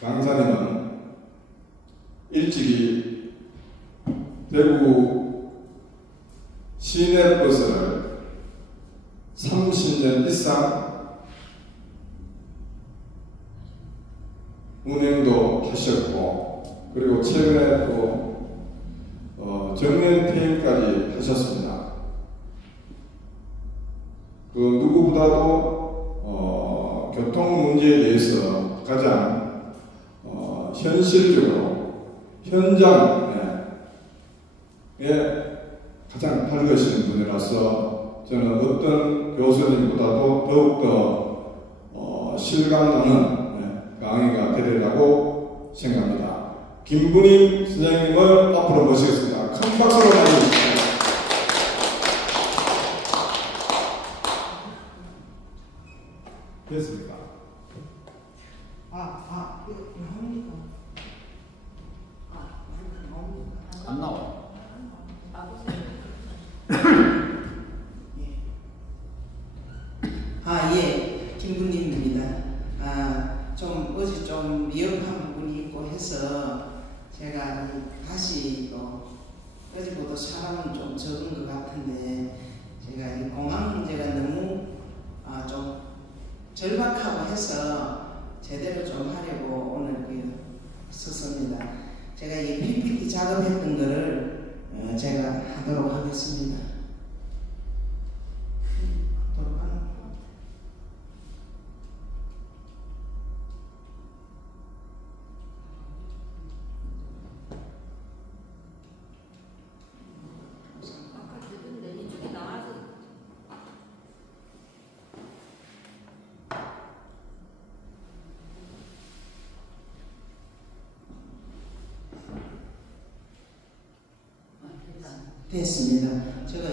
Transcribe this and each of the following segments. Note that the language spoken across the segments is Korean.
강사님은 일찍이 대구 시내버스를 30년 이상 운행도 하셨고, 그리고 최근에 또 정년 퇴임까지 하셨습니다. 그 누구보다도 교통 문제에 대해서 가장 현실적으로 현장에 가장 밝으시는 분이라서 저는 어떤 교수님보다도 더욱더 실감 나는 강의가 되리라고 생각합니다. 김부님 선생님을 앞으로 모시겠습니다. 큰 박수로 맞이해주십시오. 됐습니까? 이거 합니까? 안 나와. 예, 김부님입니다. 좀 어제 좀 미흡한 부분이 있고 해서 제가 다시 어제보다 사람은 좀 적은 것 같은데 제가 이 공항 문제가 너무 좀 절박하고 해서 제대로 좀 하려고 오늘 썼습니다. 제가 이 PPT 작업했던 거를 제가 하도록 하겠습니다. 됐습니다. 제가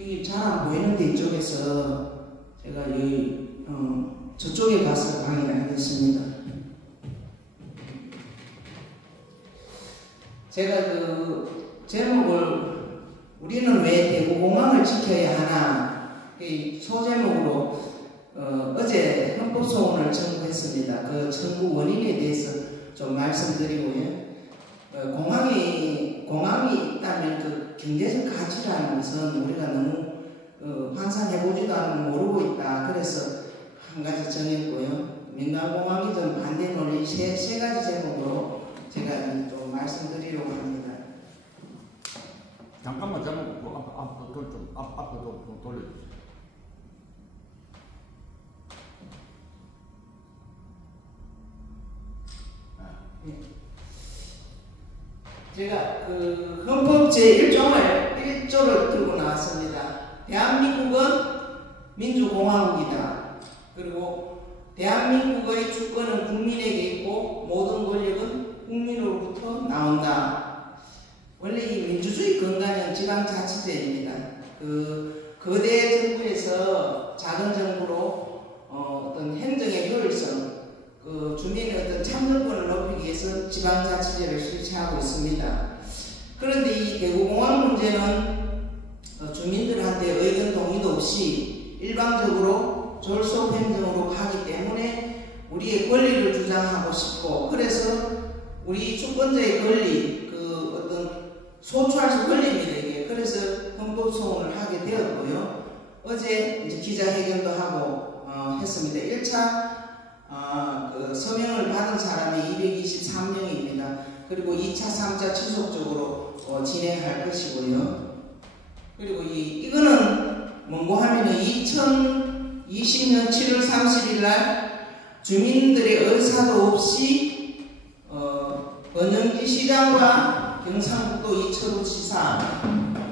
여기 잘 안 보이는데 이쪽에서 제가 여기 저쪽에 가서 강의를 하겠습니다. 제가 그 제목을 우리는 왜 대구공항을 지켜야 하나 소제목으로 어제 헌법소원을 청구했습니다. 그 청구 원인에 대해서 좀 말씀드리고요. 공항이 있다면 그 경제적 가치라는 것은 우리가 너무 환산해보지도 않고 모르고 있다. 그래서 한 가지 정했고요. 민간공항이 좀 반대 논리 세 가지 제목으로 제가 또 말씀드리려고 합니다. 잠깐만 앞으로 좀 돌려주세요. 제가 그 헌법 제1조를 들고 나왔습니다. 대한민국은 민주공화국이다. 그리고 대한민국의 주권은 국민에게 있고 모든 권력은 국민으로부터 나온다. 원래 이 민주주의 근간은 지방자치제입니다. 그 거대 정부에서 작은 정부로 어떤 행정의 효율성, 그 주민의 어떤 참정권을 높이기 위해서 지방자치제를 실시하고 있습니다. 그런데 이 대구공항 문제는 주민들한테 의견 동의도 없이 일방적으로 졸속 행정으로 가기 때문에 우리의 권리를 주장하고 싶고, 그래서 우리 주권자의 권리, 그 어떤 소추할 수 권리입니다 이게. 그래서 헌법소원을 하게 되었고요. 어제 이제 기자회견도 하고 했습니다. 1차 그 서명을 받은 사람이 223명입니다. 그리고 2차, 3차 지속적으로 진행할 것이고요. 그리고 이거는 뭔고 하면은 2020년 7월 30일 날 주민들의 의사도 없이 권영기 시장과 경상북도 이철우 지사,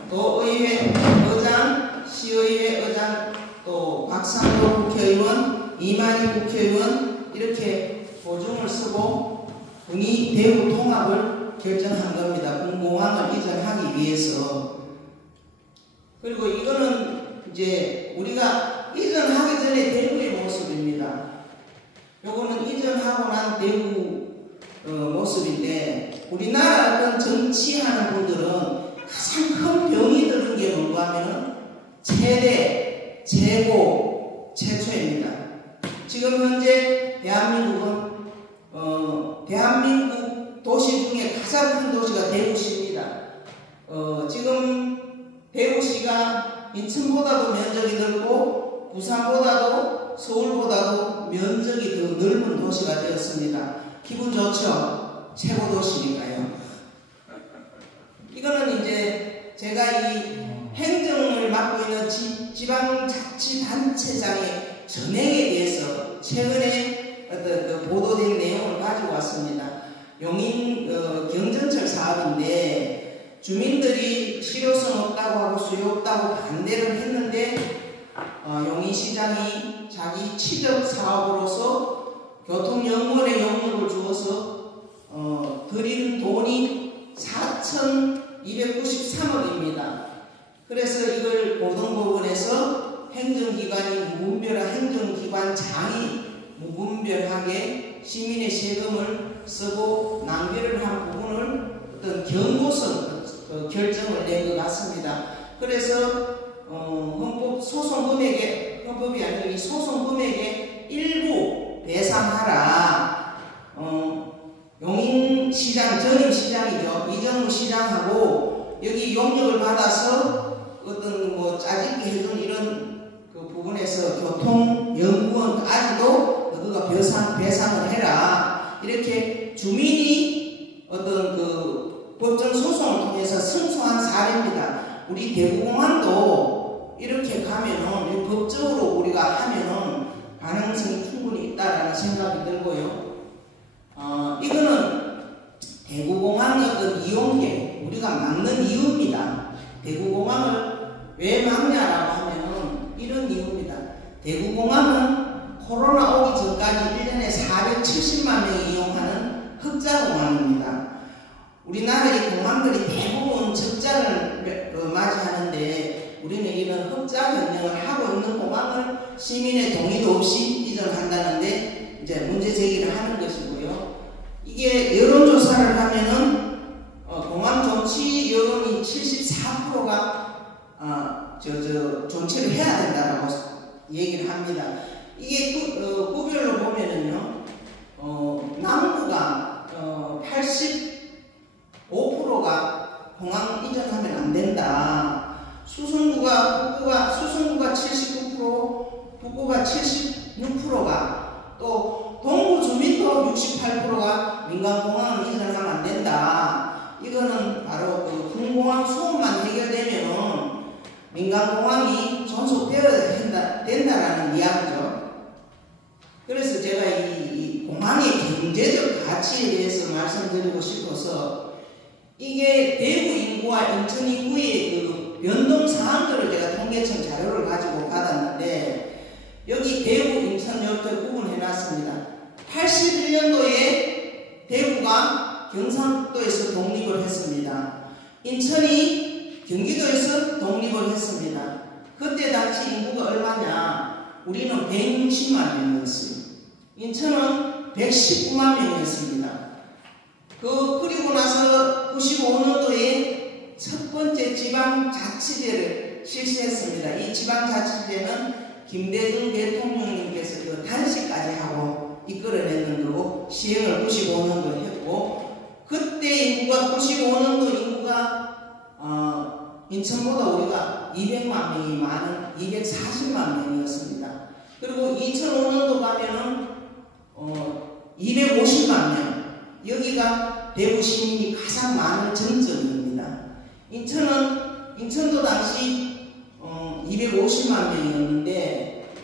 또 의회 의장, 시의회 의장, 또 박상도 국회의원, 이만희 국회의원 이렇게 보증을 쓰고 군이 대구 통합을 결정한 겁니다. 군공항을 이전하기 위해서. 그리고 이거는 이제 우리가 이전하기 전에 대구의 모습입니다. 요거는 이전하고 난 대구 모습인데, 우리나라 어떤 정치하는 분들은 가장 큰 병이 드는 게 뭔가 하면은 최대, 최고, 최초입니다. 지금 현재 대한민국은 대한민국 도시 중에 가장 큰 도시가 대구시입니다. 지금 대구시가 인천보다도 면적이 넓고 부산보다도 서울보다도 면적이 더 넓은 도시가 되었습니다. 기분 좋죠? 최고 도시니까요. 이거는 이제 제가 이 행정을 맡고 있는 지방자치단체장의 전행에 대해서 최근에 어떤 보도된 내용을 가지고 왔습니다. 용인 경전철 사업인데 주민들이 실효성 없다고 하고 수요 없다고 반대를 했는데 용인시장이 자기 치적 사업으로서 교통연구원에 용역을 주어서 들인 돈이 4,293억입니다. 그래서 이걸 고등법원에서 행정기관이 무분별한 행정기관장이 무분별하게 시민의 세금을 쓰고 낭비를 한 부분을 어떤 경고성 결정을 낸 것 같습니다. 그래서 헌법 소송 금액의 헌법이 아니라 이 소송 금액의 일부 배상하라. 용인시장 전임 시장이죠. 이정무 시장하고 여기 용역을 받아서 어떤 뭐 짜집기 해준 이런 그 부분에서 교통연구원까지도 너가 배상을 해라. 이렇게 주민이 어떤 그 법정 소송을 통해서 승소한 사례입니다. 우리 대구공항도 이렇게 가면은 법적으로 우리가 하면은 가능성이 충분히 있다라는 생각이 들고요. 이거는 대구공항의 어떤 이용객 우리가 막는 이유입니다. 대구공항을 왜 막냐라고 하면은 이런 이유입니다. 대구공항은 코로나 오기 전까지 1년에 470만 명이 이용하는 흑자공항입니다. 우리나라의 공항들이 대부분 적자를 맞이하는데 우리는 이런 흑자 경영을 하고 있는 공항을 시민의 동의도 없이 이전한다는데 이제 문제 제기를 하는 것이고요. 이게 여론조사를 하면은 공항 존치 여론이 74%가 존치를 해야 된다라고 얘기를 합니다. 이게 구별로 보면은요, 남부가 85%가 공항 이전하면 안 된다. 수성구가 79%, 북구가 76%가 또 동구 주민도 68%가 민간공항을 이전하면 안 된다. 이거는 바로 그 군공항 소음만 해결되면은 민간공항이 존속되어야 된다라는 이야기죠. 그래서 제가 이 공항의 경제적 가치에 대해서 말씀드리고 싶어서 이게 대구 인구와 인천 인구의 그 변동 사항들을 제가 통계청 자료를 가지고 받았는데 여기 대구, 인천 이렇게 구분해놨습니다. 81년도에 대구가 경상도에서 독립을 했습니다. 인천이 경기도에서 독립을 했습니다. 그때 당시 인구가 얼마냐? 우리는 160만 명이었어요. 인천은 119만 명이었습니다. 그리고 나서 95년도에 첫 번째 지방자치제를 실시했습니다. 이 지방자치제는 김대중 대통령님께서 그 단식까지 하고 이끌어내는 거고 시행을 95년도에 했고 그때 인구가 95년도 인구가 인천보다 우리가 200만 명이 많은 240만 명이었습니다. 그리고 2005년도 가면은 250만 명. 여기가 대구 시민이 가장 많은 정점입니다. 인천도 당시 250만 명이었는데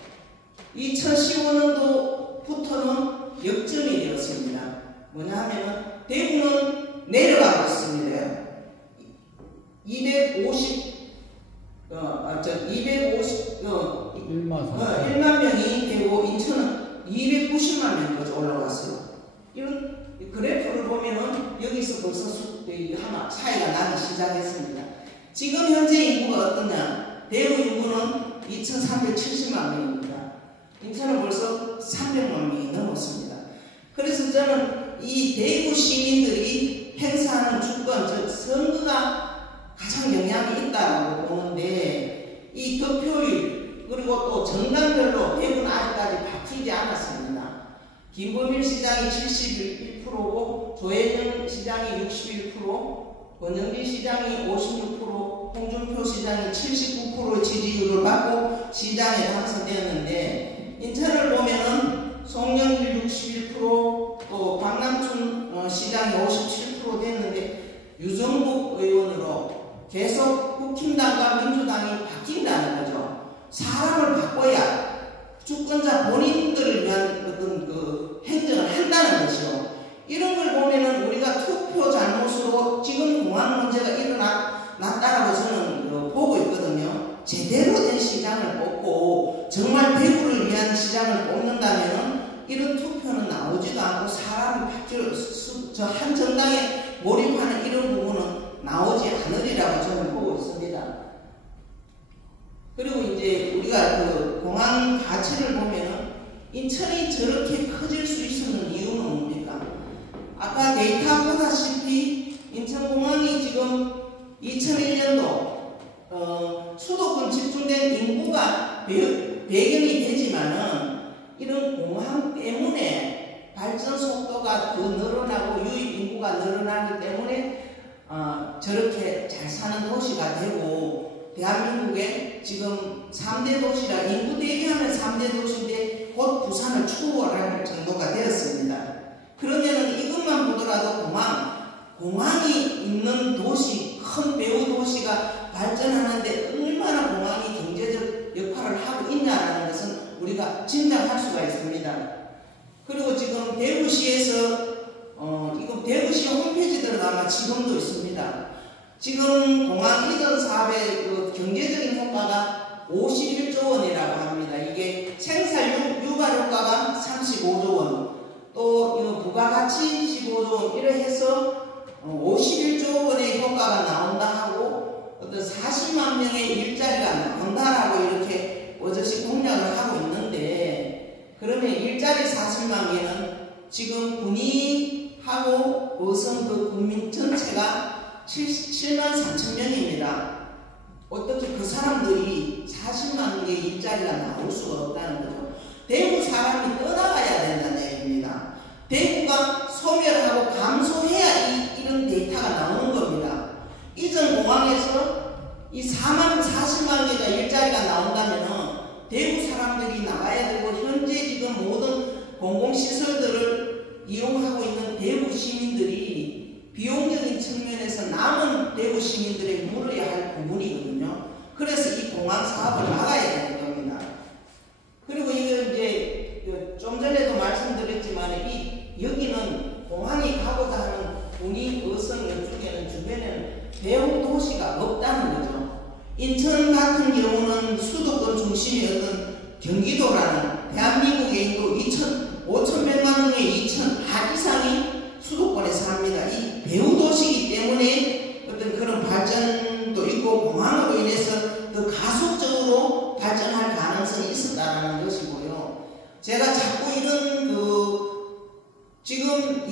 2015년도부터는 역전이 되었습니다. 뭐냐 하면은 대구는 내려가고 있습니다. 1만 명이 되고 인천은 290만 명까지 올라갔어요. 이런 그래프를 보면은 여기서 벌써 하나 차이가 나기 시작했습니다. 지금 현재 인구가 어떠냐? 대구 인구는 2,370만 명입니다. 인천은 벌써 300만 명이 넘었습니다. 그래서 저는 이 대구 시민들이 행사하는 주권, 즉 선거가 가장 영향이 있다고 보는데 이 득표율 그리고 또 정당별로 대구는 아직까지 바뀌지 않았습니다. 김범일 시장이 71%고 조혜정 시장이 61%, 권영진 시장이 56%, 홍준표 시장이 79% 지지율을 받고 시장에 당선되었는데, 인천을 보면은 송영길 61%, 또 박남춘 시장이 57% 됐는데 유정국 의원으로 계속 국힘당과 민주당이 바뀐다는 거죠. 사람을 바꿔야 주권자 본인들을 위한 어떤 그 행정을 한다는 것이요. 이런 걸 보면은 우리가 투표 잘못으로 지금 공항 문제가 일어났다라고 저는 보고 있거든요. 제대로 된 시장을 뽑고 정말 대구를 위한 시장을 뽑는다면은 이런 투표는 나오지도 않고 사람이 한 정당에 몰입하는 이런 부분은 나오지 않으리라고 저는 보고 있습니다. 그리고 이제 우리가 그 공항 가치를 보면은 인천이 저렇게 커질 수 있었는 이유는 뭡니까? 아까 데이터 보다시피 인천공항이 지금 2001년도 수도권 집중된 인구가 배경이 되지만은 이런 공항 때문에 발전 속도가 더 늘어나고 유입 인구가 늘어나기 때문에 저렇게 잘 사는 도시가 되고, 대한민국의 지금 3대 도시라, 인구 대비하면 3대 도시인데 곧 부산을 추월할 정도가 되었습니다. 그러면은 이것만 보더라도 공항이 있는 도시, 큰 배후 도시가 발전하는데 얼마나 공항이 경제적 역할을 하고 있냐라는 것은 우리가 짐작할 수가 있습니다. 그리고 지금 대구시에서 이거 대구시 홈페이지 들어가면 지금도 있습니다. 지금 공항 이전 사업의 그 경제적인 효과가 51조 원이라고 합니다. 이게 생산 유발 효과가 35조 원, 또 부가가치 15조 원, 이래 해서 51조 원의 효과가 나온다 하고 어떤 40만 명의 일자리가 나온다라고 이렇게 어저씨 공략을 하고 있는데, 그러면 일자리 40만 개는 지금 군의하고 어선 그 국민 전체가 7만 4천 명입니다. 어떻게 그 사람들이 40만 개의 일자리가 나올 수가 없다는 거죠. 대구 사람이 떠나가야 된다는 얘기입니다. 대구가 소멸하고 감소해야 이런 데이터가 나오는 겁니다. 이전 공항에서 이 40만 개가 일자리가 나온다면 대구 사람들이 나가야 되고, 현재 지금 모든 공공시설들을 이용하고 있는 대구 시민들이 비용적인 측면에서 남은 대구 시민들에게 물어야 할 부분이거든요. 그래서 이 공항 사업을 막아야 되는 겁니다. 그리고 이거 이제 좀 전에도 말씀드렸지만 여기는 공항이 가고자 하는 군이 어선 이쪽에는 주변에는 대형 도시가 없다는 거죠. 인천 같은 경우는 수도권 중심의 어떤 경기도라는 대한민국의 인구 5,100만 명의 2,000반 이상이 수도권에 삽니다. 이 배후 도시이기 때문에 어떤 그런 발전도 있고, 공항으로 인해서 더 가속적으로 발전할 가능성이 있었다는 것이고요. 제가 자꾸 이런 지금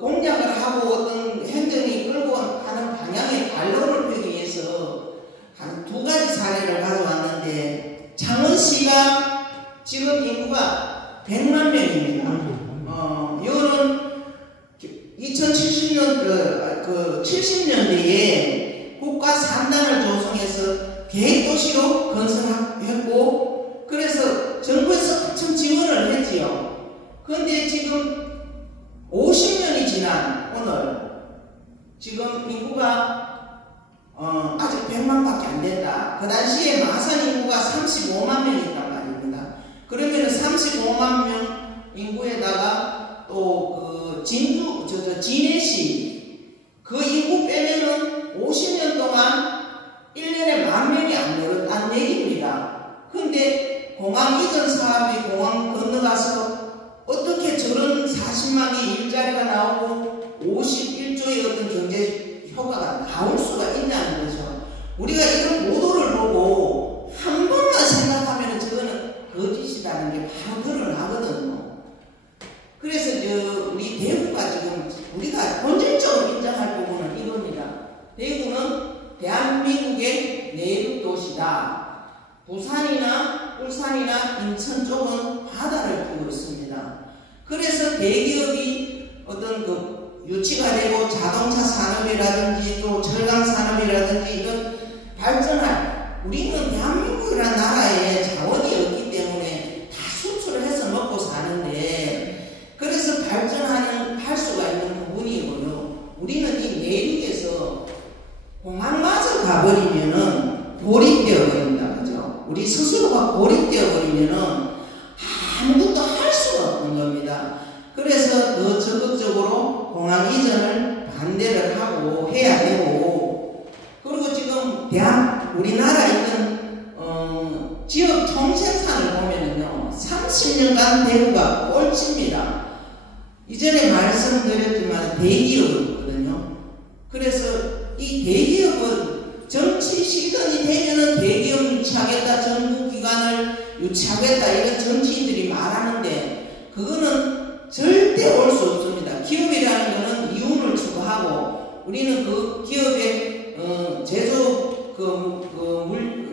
공약을 하고 어떤 행정이 끌고 하는 방향의 반론을 펴기 위해서 한 두 가지 사례를 가져왔는데, 창원시가 지금 인구가 100만 명입니다. 이거는 2070년 70년대에 국가 3단을 조성해서 계획도시로 건설했고, 그래서 정부에서 엄청 지원을 했지요. 그런데 지금 50년이 지난 오늘 지금 인구가 아직 100만밖에 안 된다. 그 당시에 마산 인구가 35만 명이었단 말입니다. 그러면 35만 명 인구에다가 또 진해시 그 인구 빼면은 50년 동안 1년에 10,000명이 안 늘었다는 얘기입니다. 근데 공항 이전 사업이 공항 건너가서 어떻게 저런 40만 개 일자리가 나오고 51조의 어떤 경제 효과가 나올 수가 있냐는 거죠. 우리가 이런 보도를 보고 한 번만 생각하면 저거는 거짓이라는 게 바로 드러나거든요. 그래서 우리 대구가 지금 우리가 본질적으로 인정할 부분은 이겁니다. 대구는 대한민국의 내륙 도시다. 부산이나 울산이나 인천 쪽은 바다를 끼고 있습니다. 그래서 대기업이 어떤 그 유치가 되고 자동차 산업이라든지 또 철강 산업이라든지 이런 발전할, 우리는 대한민국이라는 나라에 자원이 없기 때문에 다 수출을 해서 먹고 사는데, 그래서 할 수가 있는 부분이고요. 우리는 이 내륙에서 공항마저 가버리면은 고립되어 버린다, 그죠? 우리 스스로가 고립되어 버리면은 아무것도 할 수가 없는 겁니다. 그래서 더 적극적으로 공항 이전을 반대를 하고 해야 되고, 그리고 지금 우리나라에 있는 지역 총생산을 보면은요, 30년간 대구가 꼴찌입니다. 이전에 말씀드렸지만 대기업이거든요. 그래서 이 대기업은 정치 시즌이 되면은 대기업 유치하겠다, 정부기관을 유치하겠다, 이런 정치인들이 말하는데 그거는 절대 올 수 없습니다. 기업이라는 거는 이윤을 추구하고, 우리는 그 기업의 제조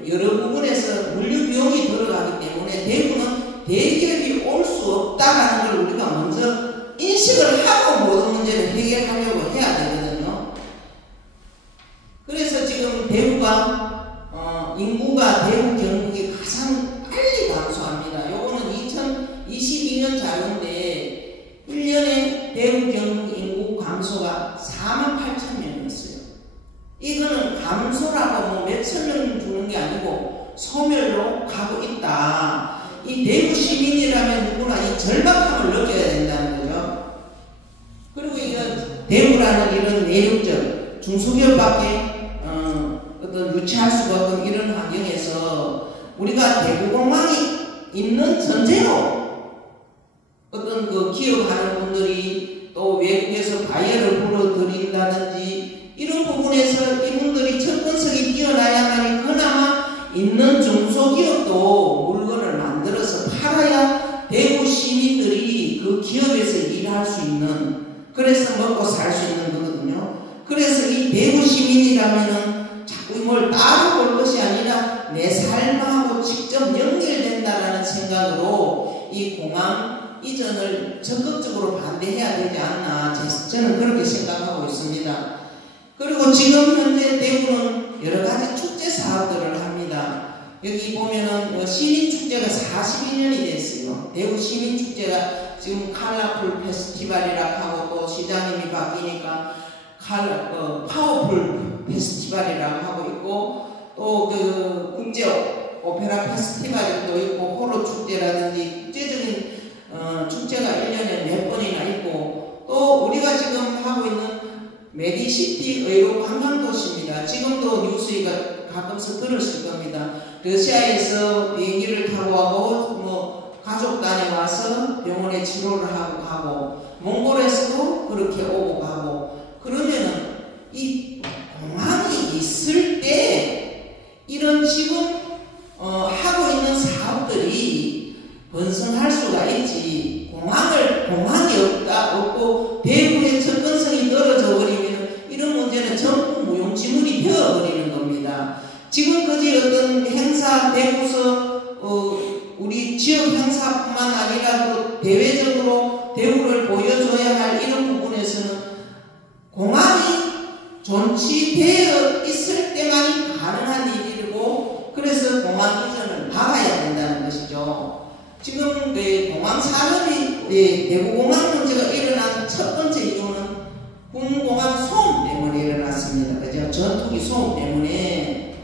여러 부분에서 물류 비용이 들어가기 때문에 대부분 대기업이 올 수 없다라는 걸 우리가 먼저 인식을 하고 모든 문제를 해결하려고 해야 되거든요. 그래서 지금 대구가 인구가 대구 경북이 가장 빨리 감소합니다. 요거는 2022년 자료인데 1년에 대구 경북 인구 감소가 48,000명이었어요. 이거는 감소라고 뭐 몇천 명 주는 게 아니고 소멸로 가고 있다. 이 대구 시민이라면 누구나 이 절박함을 느껴야 된다는 거죠. 그리고 이건 대구라는 이런 내륙적 중소기업밖에 어떤 유치할 수가 없는 이런 환경에서 우리가 대구공항이 있는 전제로 어떤 그 기업하는 분들이 또 외국에서 바이어를 불러들인다든지 이런 부분에서 이분들이 접근성이 뛰어나야만이 그나마 있는 중소기업도 물건을 만들어서 팔아야 대구 시민들이 그 기업에서 일할 수 있는, 그래서 먹고 살 수 있는 거거든요. 그래서 이 대구 시민이라면은 자꾸 뭘 따로 볼 것이 아니라 내 삶하고 직접 연결된다라는 생각으로 이 공항 이전을 적극적으로 반대해야 되지 않나, 저는 그렇게 생각하고 있습니다. 그리고 지금 현재 대구는 여러 가지 축제 사업들을 합니다. 여기 보면은 시민축제가 42년이 됐어요. 대구 시민축제가 지금 컬러풀 페스티벌이라고 하고, 또 시장님이 바뀌니까 파워풀 페스티벌이라고 하고 있고, 또 그 국제 오페라 페스티벌도 있고, 호로 축제라든지 국제적인 축제가 1년에 몇 번이나 있고, 또 우리가 지금 하고 있는 메디시티 의료 관광도시입니다. 지금도 뉴스가 가끔씩 들으실 겁니다. 러시아에서 비행기를 타고 가고 뭐 가족 단위 와서 병원에 치료를 하고 가고, 몽골에서도 그렇게 오고 가고, 그러면은 이 공항이 있을 때 이런 지금 하고 있는 사업들이 번성할 수가 있지, 공항이 없고 대구의 접근성이 떨어져 버리면 이런 문제는 전부 무용지물이 되어버리는 겁니다. 지금까지 어떤 행사, 대구서 우리 지역 행사뿐만 아니라 또 대외적으로 대구를 보여줘야 할 이런 부분에서는 공항이 존치되어 있을 때만이 가능한 일이고, 그래서 공항 이전을 막아야 된다는 것이죠. 지금 공항 산업이 대구공항 문제가 일어난 첫 번째 이유는 군공항 소음 때문에 일어났습니다. 그죠? 전투기 소음 때문에.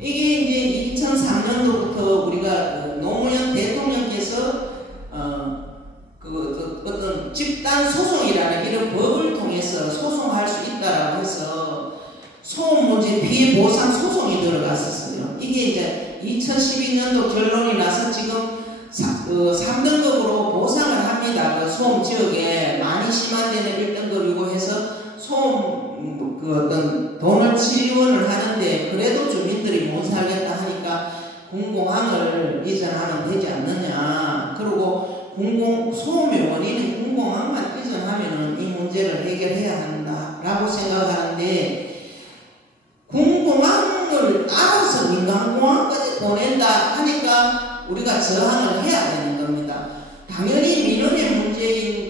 이게 이제 2003년도부터 우리가 노무현 대통령께서 어떤 집단 소송이라는 이런 법을 통해서 소송할 수 있다라고 해서 소음 문제 피해 보상 소송이 들어갔었어요. 이게 이제 2012년도 결론이 나서 지금 3등급으로 보상을 합니다. 그 소음 지역에 많이 심한 데는 1등급이고 해서 소음 어떤 돈을 지원을 하는데, 그래도 주민들이 못 살겠다 하니까 군공항을 이전하면 되지 않느냐. 그리고 소음의 원인은 군공항만 이전하면은 이 문제를 해결해야 한다라고 생각하는데, 군공항을 따라서 민간공항까지 보낸다 하니까 우리가 저항을 해야 되는 겁니다. 당연히 민원의 문제인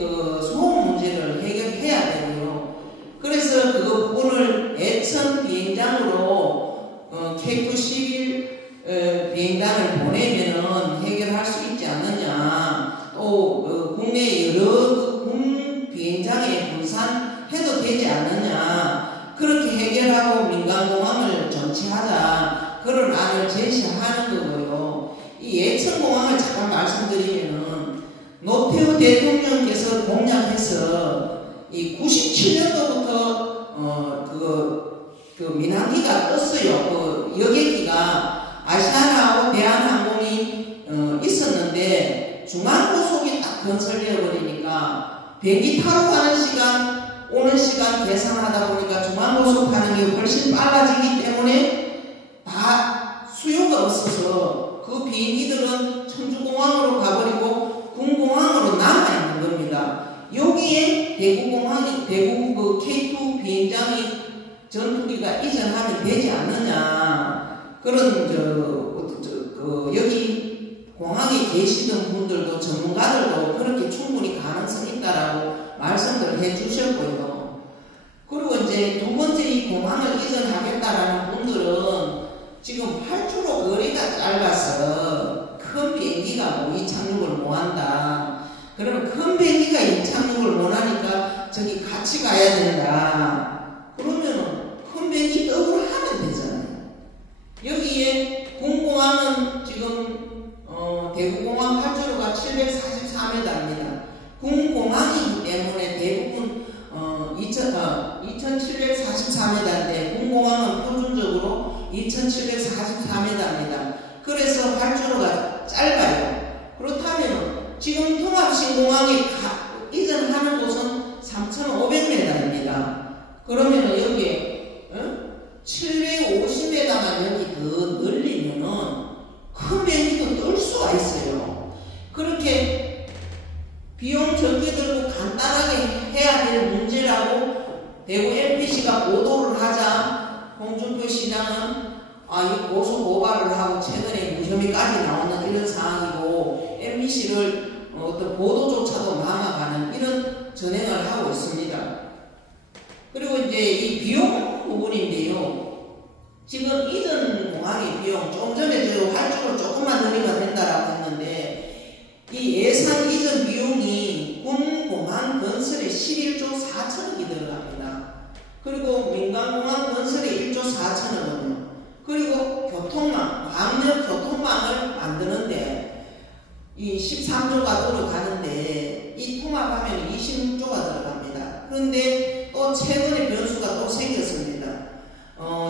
이 예천공항을 잠깐 말씀드리면은 노태우 대통령께서 공약해서 이 97년도부터 그 민항기가 떴어요. 그 여객기가 아시아나하고 대한항공이 있었는데 중앙고속이 딱 건설되어 버리니까 비행기 타러 가는 시간, 오는 시간 계산하다 보니까 중앙고속 타는 게 훨씬 빨라지기 때문에 다 수요가 없어서 그 비행기들은 청주공항으로 가버리고 군공항으로 남아있는 겁니다. 여기에 대구 그 K2 비행장이 전투기가 이전하면 되지 않느냐. 그런 여기 공항에 계시던 분들도 전문가들도 그렇게 충분히 가능성이 있다라고 말씀을 해주셨고요. 그리고 이제 두 번째 이 공항을 이전하겠다라는 분들은 지금 활주로 거리가 짧아서 큰 비행기가 뭐 이착륙을 못한다. 그러면 큰 비행기가 이착륙을 못하니까 저기 같이 가야 된다. 그러면 큰 비행기 더블 하면 되잖아요. 여기에 군공항은 지금 대구공항 활주로가 744m입니다. 군공항이기 때문에 대부분 2744m인데 군공항은 표준적으로 2744m입니다. 그래서 활주로가 짧아요. 그렇다면 지금 통합신공항에 이전하는 곳은 3500m입니다. 그러면 여기에 750m만 여기 더 늘리면은 큰 비행기도 뜰 수가 있어요. 그렇게 비용 적게 들고 간단하게 해야 될 문제라고 대구 MBC가 보도를 하자 홍준표 시장은 이 고소 고발을 하고 최근에 무혐의까지 나오는 이런 상황이고 MBC를 어떤 보도조차도 막아가는 이런 전행을 하고 있습니다. 그리고 이제 이 비용 부분인데요. 지금 이전 공항의 비용, 좀 전에 저 활주로 조금만 늘리면 된다라고 했는데 이 예산 이전 비용이 군 공항 건설에 11조 4천억이 들어갑니다. 그리고 민간공항 건설에 1조 4천억은요. 그리고 교통망, 광역 교통망을 만드는데 이 13조가 들어가는데 이 통합하면 26조가 들어갑니다. 그런데 또 최근에 변수가 또 생겼습니다.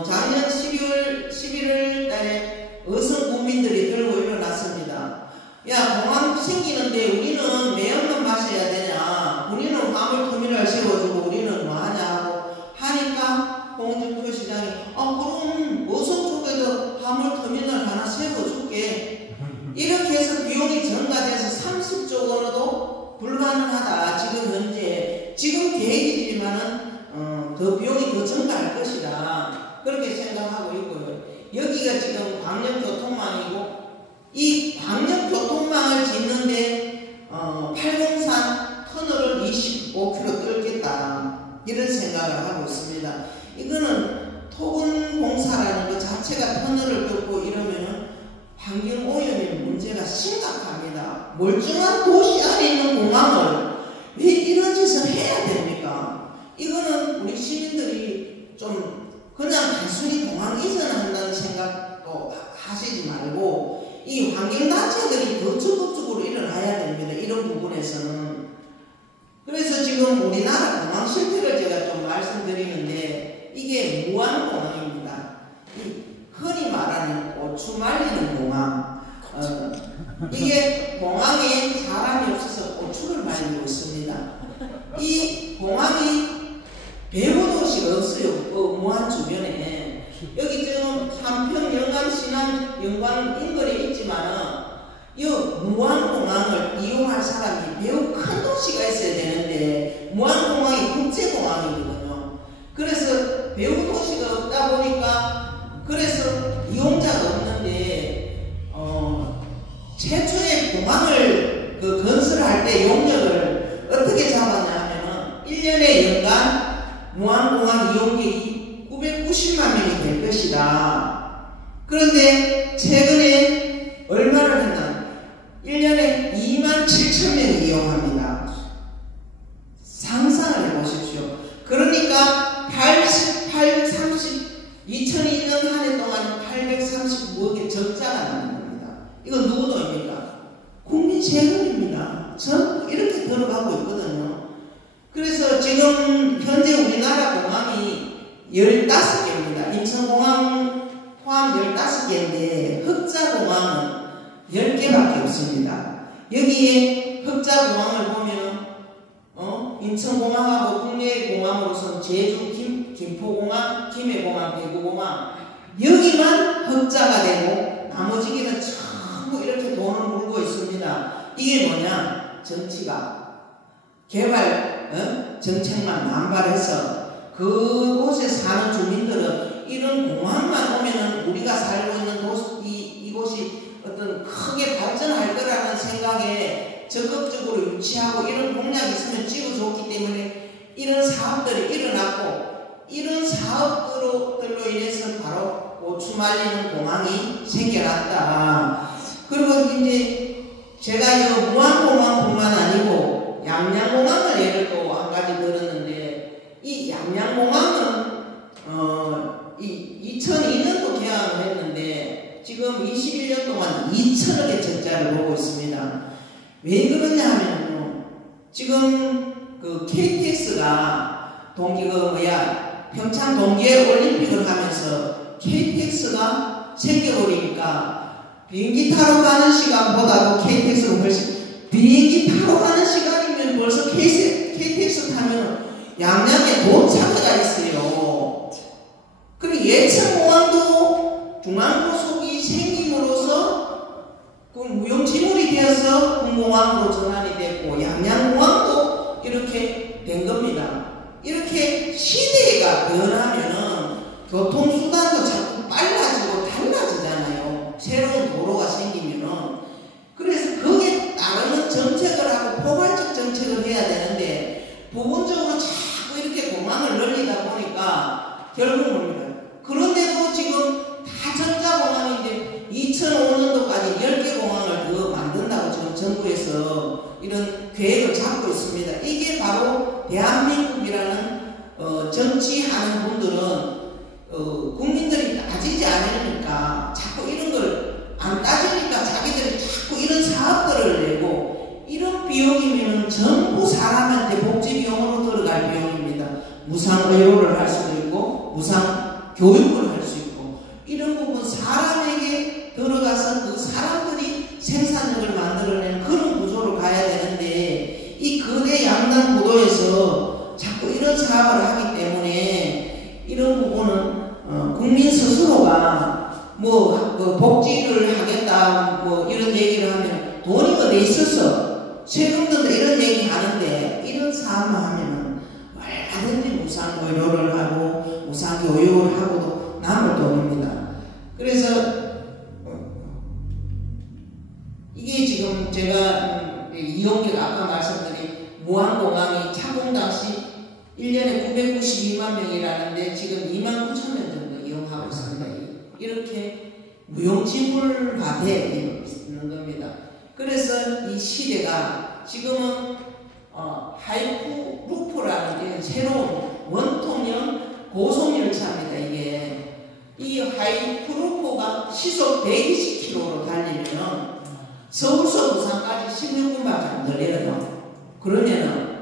작년 11월 달에 어선 국민들이 들고 일어났습니다. 야, 공항 생기는데 우리는 매연만 마셔야 되냐? 우리는 화물터미널 세워주고 우리는 뭐 하냐고 하니까 홍준표 시장이 그럼 어선 쪽에도 화물터미널 하나 세워줄게. 이렇게 해서 비용이 증가돼서 30조 원어도 불가능하다. 지금 계획이지만은 더 비용이 더 증가할 것이다. 그렇게 생각하고 있고요. 여기가 지금 광역교통망이고 이 광역교통망을 짓는데 803 터널을 25km 뚫겠다. 이런 생각을 하고 있습니다. 이거는 토건공사라는 것 자체가 터널을 뚫고 이러면은 환경오염의 문제가 심각합니다. 멀쩡한 도시 안에 있는 공항을 왜 이런 짓을 해야 됩니까? 이거는 우리 시민들이 좀 그냥 단순히 공항 이전한다는 생각도 하시지 말고 이 환경단체들이 더 적극적으로 일어나야 됩니다. 이런 부분에서는. 그래서 지금 우리나라 공항 실태를 제가 좀 말씀드리는데 이게 무안공항입니다. 흔히 말하는 고추 말리는 공항. 이게 공항에 사람이 없어서 고추를 말리고 있습니다. 이 공항이 배후도시가 없어요. 무안 주변에. 여기 지금 한평, 영광, 신안, 영광 인근에 있지만은 이 무안공항을 이용할 사람이 매우 큰 도시가 있어야 되는데 무안공항이 국제공항이거든요. 그래서 배후 도시가 없다 보니까 그래서 이용자가 없는데 최초의 공항을 건설할 때 용역을 어떻게 잡았냐 하면은 1년에 연간 무안공항 이용객이 990만 명이 될 것이다. 그런데 최근에 얼마를 했나? 1년에 2만 7천 명이 이용합니다. 상상을 해보십시오. 그러니까 2002년 한 해 동안 839억의 적자가 나는 겁니다. 이건 누구도 지금 현재 우리나라 공항이 15개입니다. 인천공항 포함 15개인데 흑자공항은 10개밖에 없습니다. 여기에 흑자공항을 보면은 인천공항하고 국내공항으로서는 제주, 김포공항, 김해공항, 대구공항 여기만 흑자가 되고 나머지기는 전부 이렇게 돈을 물고 있습니다. 이게 뭐냐? 정치가 개발 정책만 남발해서 그곳에 사는 주민들은 이런 공항만 오면은 우리가 살고 있는 이곳이 어떤 크게 발전할 거라는 생각에 적극적으로 유치하고 이런 공약이 있으면 찍어줬기 때문에 이런 사업들이 일어났고 이런 사업들로 인해서 바로 고추 말리는 공항이 생겨났다. 그리고 이제 제가 이 무안공항뿐만 아니고 양양공항을 예를 또 한 가지 들었는데 이 양양공항은 2002년도 개항을 했는데 지금 21년 동안 2천억의 적자를 보고 있습니다. 왜 그러냐 하면요. 지금 그 KTX가 평창 동계올림픽을 하면서 KTX가 생겨버리니까 비행기 타러 가는 시간보다도 KTX가 훨씬 비행기 타러 가는 시간이면 벌써 KTX 타면 양양에 도착해가 있어요. 그리고 예천공항도 중앙고속이 생김으로써 그 무용지물이 되어서 군공항으로 전환이 됐고 양양공항도 이렇게 된 겁니다. 이렇게 시대가 변하면은 교통수단도 자꾸 빨라지고 달라지잖아요. 새로운 도로가 생기면은. 그래서 거기에 따르는 정책을 하고 포괄적 정책을 해야 되는데 부분적으로 자꾸 이렇게 공항을 늘리다 보니까 결국 뭡니까? 그런데도 지금 다 전자공항인데 2005년도까지 10개 공항을 더 만든다고 지금 정부에서 이런 계획을 잡고 있습니다. 이게 바로 대한민국이라는 정치하는 분들은 국민들이 따지지 않으니까 자꾸 이런 걸 안 따지니까 자기들이 자꾸 이런 사업들을 내고 이런 비용이면 전부 사람한테 복지 비용으로 들어갈 비용입니다. 무상 의료를 할 수도 있고 무상 교육을 할 수 있고 이런 부분 사람에게 들어가서 그 사람들이 생산력을 만들어내는 그런 구조로 가야 되는데 이 거대 양당 구도에서 자꾸 이런 사업을 하기 때문에 이런 부분은 국민 스스로가 복지를 하겠다 이런 얘기를 하면 돈이 어디 있어서 세금도 이런 얘기 하는데 이런 사업만 하면은 얼마든지 무상 의료를 하고 무상 교육을 하고도 남을 돈입니다. 그래서 이게 지금 제가 이용객 아까 말씀드린 무안공항이 착공 당시 1년에 992만 명이라는데 지금 2만 9천 명 정도 이용하고 있습니다. 이렇게 무용지물화 되어 있는 겁니다. 그래서 이 시대가 지금은 하이프루프라는 새로운 원통형 고속열차입니다. 이 하이프루프가 시속 120km로 달리면 서울서 부산까지 16분밖에 안 걸려요. 그러면은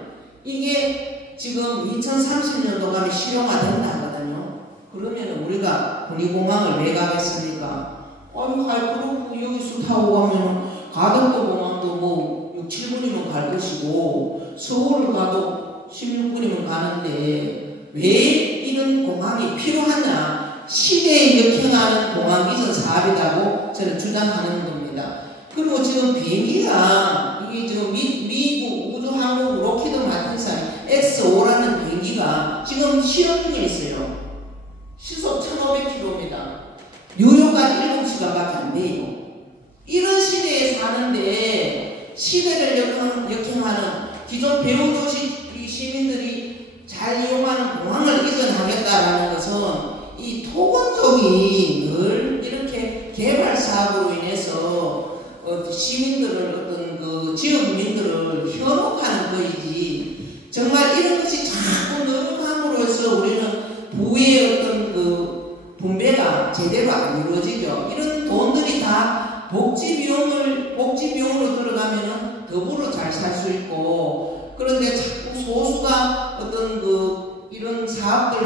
이게 지금 2030년도 가면 실용화된다 하거든요. 그러면은 우리가 군위공항을 왜 가겠습니까? 하이프루프 여기서 타고 가면은 가덕도 공항도 6, 7분이면 갈 것이고 서울을 가도 16분이면 가는데 왜 이런 공항이 필요하냐? 시대에 역행하는 공항 이전 사업이라고 저는 주장하는 겁니다. 그리고 지금 비행기가 이게 지금 미국 우주항공 로키드 마틴산 X5라는 비행기가 지금 실험 중에 있어요. 시속 1500km입니다. 뉴욕까지 7시간밖에 안 돼요. 이런 시대에 사는데 시대를 역행하는 기존 배후도시 시민들이 잘 이용하는 공항을 이전하겠다라는 것은 이 토건족이 늘 이렇게 개발 사업으로 인해서 시민들을 어떤 그 지역민들을 현혹하는 거이지 정말 이런 것이 자꾸 늘어남으로 해서 우리는 부의 어떤 그 분배가 제대로 안 이루어지죠. 이런 돈들이 다 복지 비용으로 들어가면은 더불어 잘 살 수 있고 그런데 자꾸 소수가 어떤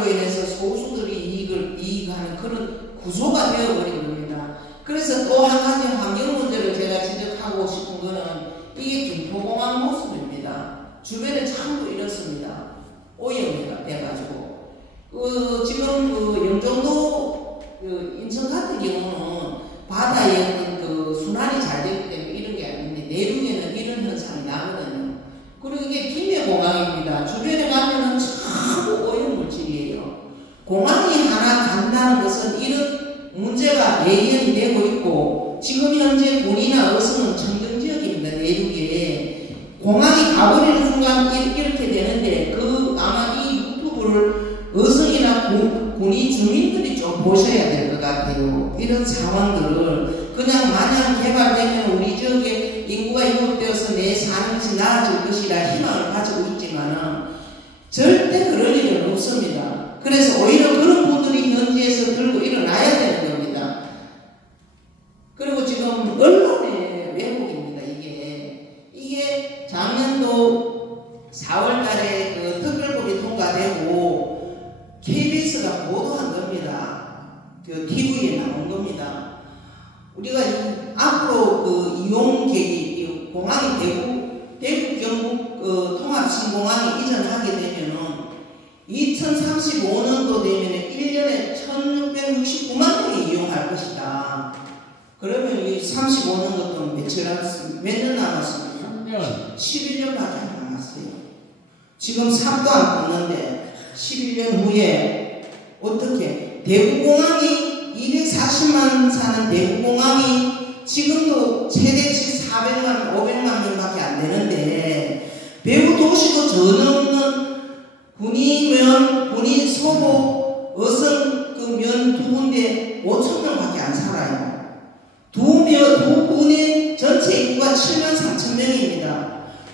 가족으로 인해서 소수들이 이익하는 그런 구조가 되어버린 겁니다. 그래서 또 한 가지 환경 문제를 제가 지적하고 싶은 거는 이게 김포공항 모습입니다. 주변에 전부 이렇습니다. 오염이 돼가지고 지금 영종도 인천 같은 경우는 바다의 어떤 순환이 잘 되기 때문에 이런 게 아닌데 내륙에는 이런 현상이 나거든요. 그리고 이게 김해공항입니다. 주변에 가면은 전부 오염물질이에요. 공항이 하나 간다는 것은 이런 문제가 예견이 되고 있고, 지금 현재 군이나 어선은 청정지역입니다. 내륙에 공항이 가버리는 순간 이렇게 되는데, 아마 이 유튜브를 어선이나 군이 주민들이 좀 보셔야 될 것 같아요. 이런 상황들을 그냥 마냥 개발되면 우리 지역에 인구가 유입되어서 내 사는 것이 나아질 것이라 희망을 가지고 있지만은 절대 그럴 일은 없습니다. 그래서 오히려 그런 분들이 현지에서 들고 일어나야 되는 겁니다. 그리고 지금 언론의 왜곡입니다. 이게 작년도 4월달에 특별법이 통과되고 KBS가 보도한 겁니다. TV에 나온 겁니다. 우리가 앞으로 이용객이 공항이 대구 경북 통합신공항에 이전하게 되면은 2035년도 되면 1년에 1669만 명이 이용할 것이다. 그러면 이 35년도 동안 몇 년 남았습니까? 3년. 11년밖에 안 남았어요. 지금 3도 안 붙는데 11년 후에 어떻게 대구공항이 240만 사는 대구공항이 지금도 최대치 400만 500만 명밖에 안 되는데 배후 도시도 전혀 없는 군이 소보 어선 면 두 군데 5천 명밖에 안 살아요. 두 군의 전체 인구가 7만 3천 명입니다.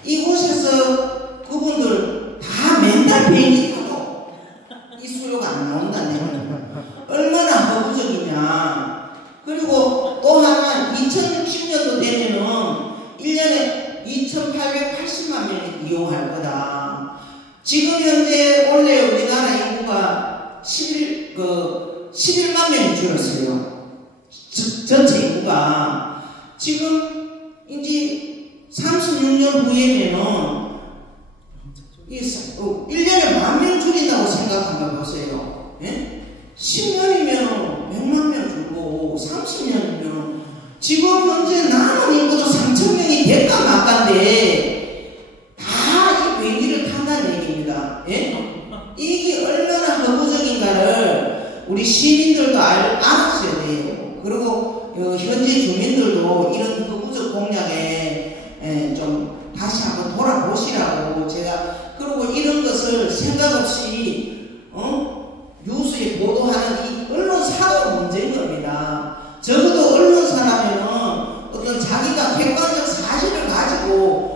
이곳에서 그분들 다 맨날 비행기 타도 이 수요가 안 나온다는 얘기예요. 얼마나 허구적이냐. 그리고 또 하나 2060년도 되면은 1년에 2,880만 명이 이용할 거다. 지금 현재 원래 우리나라 인구가 11만 명이 줄었어요. 전체 인구가. 지금 이제 36년 후에는 1년에 10,000명 줄인다고 생각하면 보세요. 예? 10년이면 100만 명 줄고 30년이면 지금 현재 남은 인구도 3,000명이 될까 말까인데 다 이 비행기를 탄다는 얘기입니다. 예? 이게 얼마나 허구적인가를 우리 시민들도 알았어야 돼요. 그리고 현재 주민들도 이런 허구적 공약에 좀 다시 한번 돌아보시라고 제가. 그리고 이런 것을 생각 없이 뉴스에 보도하는 이 언론사도 문제인 겁니다. 적어도 언론사라면은 어떤 자기가 객관적 사실을 가지고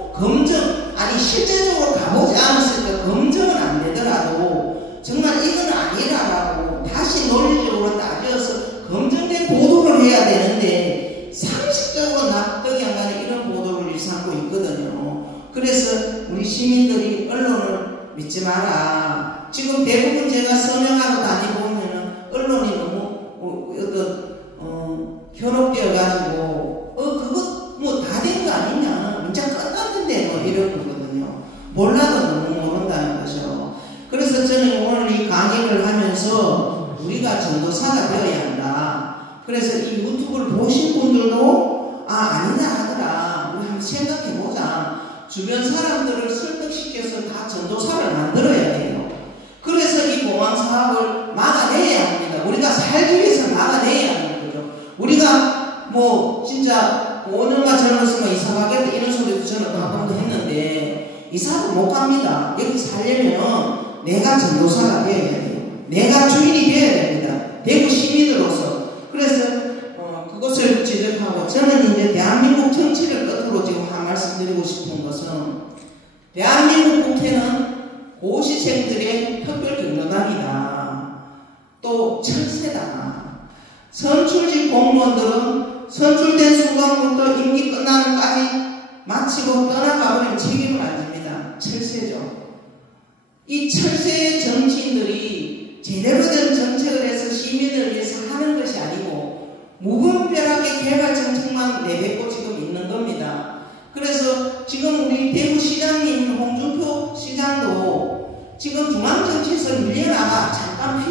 실제적으로 가보지 않았으니까 검증은 안 되더라도 정말 이건 아니라라고 다시 논리적으로 따져서 검증된 보도를 해야 되는데 상식적으로 납득이 안 가는 이런 보도를 일삼고 있거든요. 그래서 우리 시민들이 언론을 믿지 마라. 지금 대부분 제가 서명하러 다니보면은 언론이 너무 현혹되어가지고 그거 뭐 다 된 거 아니냐, 이제 끝났는데 뭐 이런 거거든요. 몰라도 너무 모른다는 거죠. 그래서 저는 오늘 이 강의를 하면서 우리가 전도사가 되어야 한다. 그래서 이 유튜브를 보신 분들도 아니다 하더라. 우리 한번 생각해보자. 주변 사람들을 설득시켜서 다 전도사를 만들어야 돼요. 그래서 이 공항 사업을 막아내야 합니다. 우리가 살기 위해서 막아내야 하는 거죠. 우리가 뭐 진짜 5년만 젊었으면 이사 가겠다 이런 소리도 저는 가끔도 했는데 이사도 못 갑니다. 여기 살려면 내가 전도사가 되어야 돼요. 내가 주인이 되어야 됩니다. 대구 시민으로서. 그래서 그것을 지적하고 저는 이제 대한민국 정치를 끝으로 지금 한 말씀 드리고 싶은 것은 대한민국 국회는 고시생들의 특별경로당이다. 또 철새다. 선출직 공무원들은 선출된 순간부터 임기 끝나는 까지 마치고 떠나가버리면 책임을 안 집니다. 철새죠. 이 철새 정치인들이 제대로 된 정책을 해서 시민을 위해서 하는 것이 아니고 무분별하게 개발 정책만 내뱉고 지금 있는 겁니다. 그래서 지금 우리 대구시장님 홍준표 시장도 지금 중앙정치에서 밀려나가 잠깐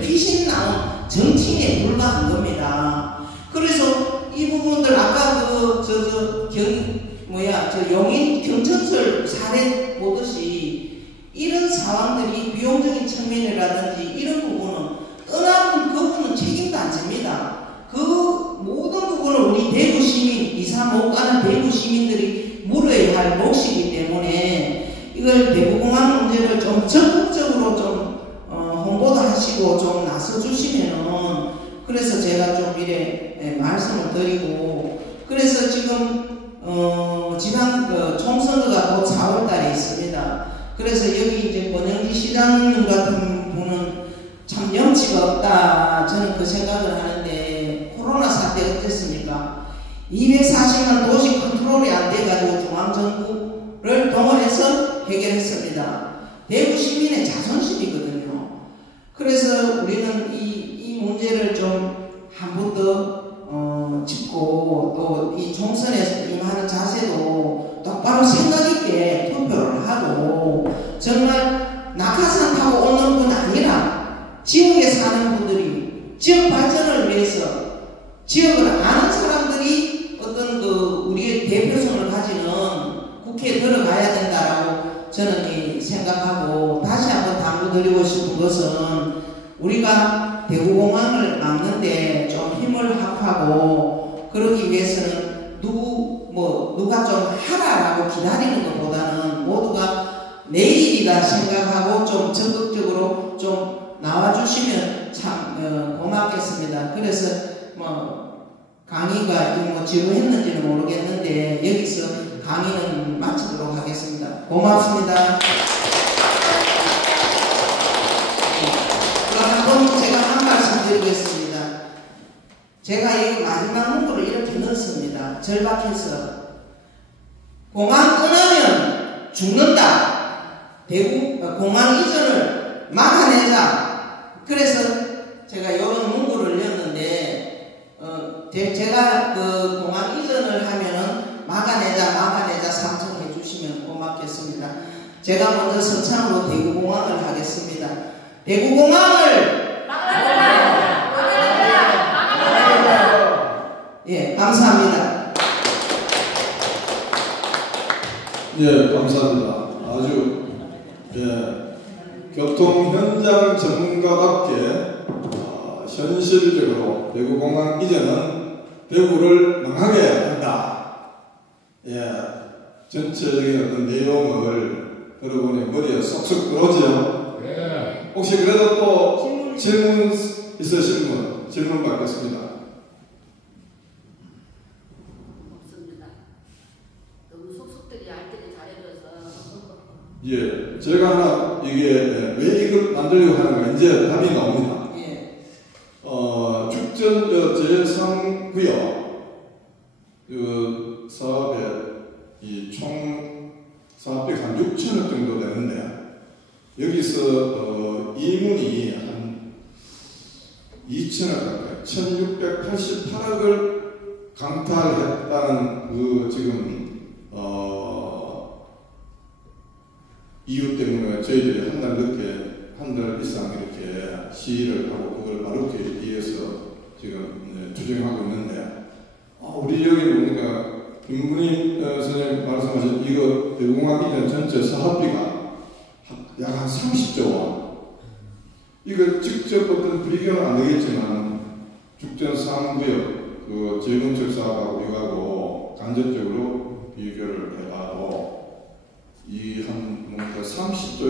피신 나온 정치인에 불과한 겁니다. 그래서 이 부분들 아까 용인 경천설 사례 보듯이 이런 상황들이 비용적인 측면이라든지 이런 부분은 떠나면 그분은 책임도 안 집니다. 그 모든 부분을 우리 대구 시민, 이사 못 가는 대구 시민들이 물어야 할 몫이기 때문에 이걸 대구공항 문제를 좀 적극적으로 좀 홍보도 하시고 좀 나서주시면은 그래서 제가 좀 이래 말씀을 드리고 그래서 지금 지방 총선거가 곧 4월달에 있습니다. 그래서 여기 이제 권영기 시장님 같은 분은 참 염치가 없다 저는 그 생각을 하는데 코로나 사태 어땠습니까? 240만 도시 컨트롤이 안 돼가지고 중앙정부를 동원해서 해결했습니다. 대구 시민의 자존심이거든요. 그래서 우리는 이 문제를 좀 한 번 더 짚고 또 이 총선에서 임하는 자세도 똑바로 생각 있게 투표를 하고 정말 낙하산 타고 오는 분 아니라 지역에 사는 분들이 지역 발전을 위해서 지역을 아는 사람들이 어떤 우리의 대표성을 가지는 국회에 들어가야 된다라고 저는 생각하고 다시 한번 당부드리고 싶은 것은 우리가 대구공항을 막는데 좀 힘을 합하고 그러기 위해서는 누가 좀 하라라고 기다리는 것보다는 모두가 내일이다 생각하고 좀 적극적으로 좀 나와주시면 참 고맙겠습니다. 그래서 강의가 지루했는지는 모르겠는데 여기서 강의는 마치도록 하겠습니다. 고맙습니다. 그럼 한번 제가 한 말씀 드리겠습니다. 제가 이 마지막 문구를 이렇게 넣었습니다. 절박해서 공항 떠나면 죽는다. 대구 공항 이전을 막아내자. 그래서 제가 이런 문구를 넣었는데 제가 그 공항 이전을 하면은 막아내자 상정해 주시면 고맙겠습니다. 제가 먼저 서창으로 대구공항을 하겠습니다. 대구공항을 막아내자. 예, 감사합니다. 예, 감사합니다. 아주 교통 현장 전문가답게 현실적으로 대구공항 이전은 대구를 망하게 한다. 예, 전체적인 어떤 내용을 여러분의 머리에 쏙쏙 들어오죠. 네. 혹시 그래도 또 질문 있으신 분 질문 받겠습니다. 없습니다. 너무 속속들이 알뜰히 잘해줘서. 예, 제가 하나 이게 왜 이걸 만들려고 하는가 이제 답이 나옵니다. 예. 축전 제3구역 그 사업에 총 사업비가 한 6천억 정도 되는데 여기서 이문이 한 2천억 가까이 1688억을 강탈했다는 그 지금 이유 때문에 저희들이 한 달 이상 이렇게 시위를 하고 그걸 마루키에 의해서 지금 추정하고 있는데 우리 여기 보니까 김문희 선생님 말씀하신 이거 대구공항 이전 전체 사업비가 약 한 30조 원. 이거 직접 어떤 비교는 안 되겠지만 죽전 3구역 그 재건축 사업하고 이거하고 간접적으로 비교를 해봐도 이 한 30조